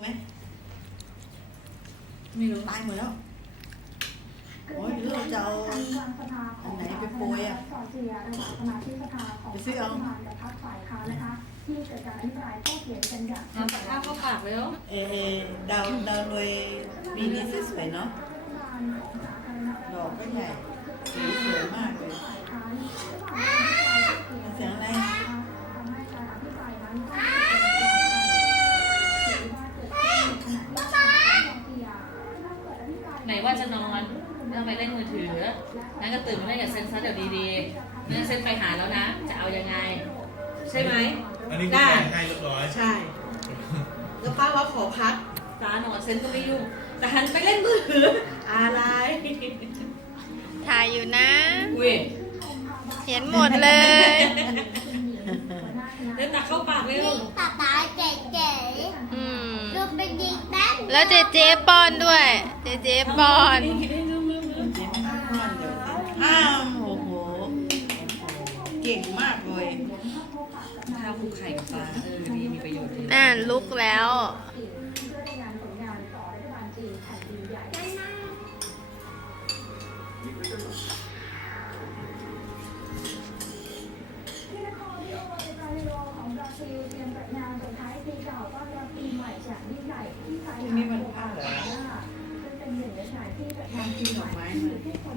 ไหมไม่รู้ตายหมดแล้วโอ้ยเราจะเอาอันไหนไปโปยอ่ะไปซื้อเอาทำข้าวก็ปากเลยวเอเอดาวดาวรวยมีนิสัยสวเนาะดอกไม่ใหญ่ไหนว่าจะนอนต้องไปเล่นมือถือแล้วก็ตื่นมาได้กับเซ็นซัสเดี๋ยวดีๆเนื่อเซ็นไปหาแล้วนะ จะเอายังไง ใช่ไหมได้ให้เรียบร้อย ใช่แล้วป้าว่าขอพักตาหนอนเซนก็ไม่ยุ่งจะหันไปเล่นมือถือ อะไร ถ่ายอยู่นะเห็นหมดเลยเล่นตัาเข้าปากไล่รู้ตาแล้วเจเจปอนด้วย เจเจปอนอ้ามโอ้โห เก่งมากเลยถ้าคุกไข่ปลาเออดีมีประโยชน์นั่นลุกแล้วอีเก่าต้อนรับปีใหม่จากนิสัยที่ใจหายโหดมากจะเป็นหนึ่งในสถานที่จัดงานปีใหม่ที่มีผู้คน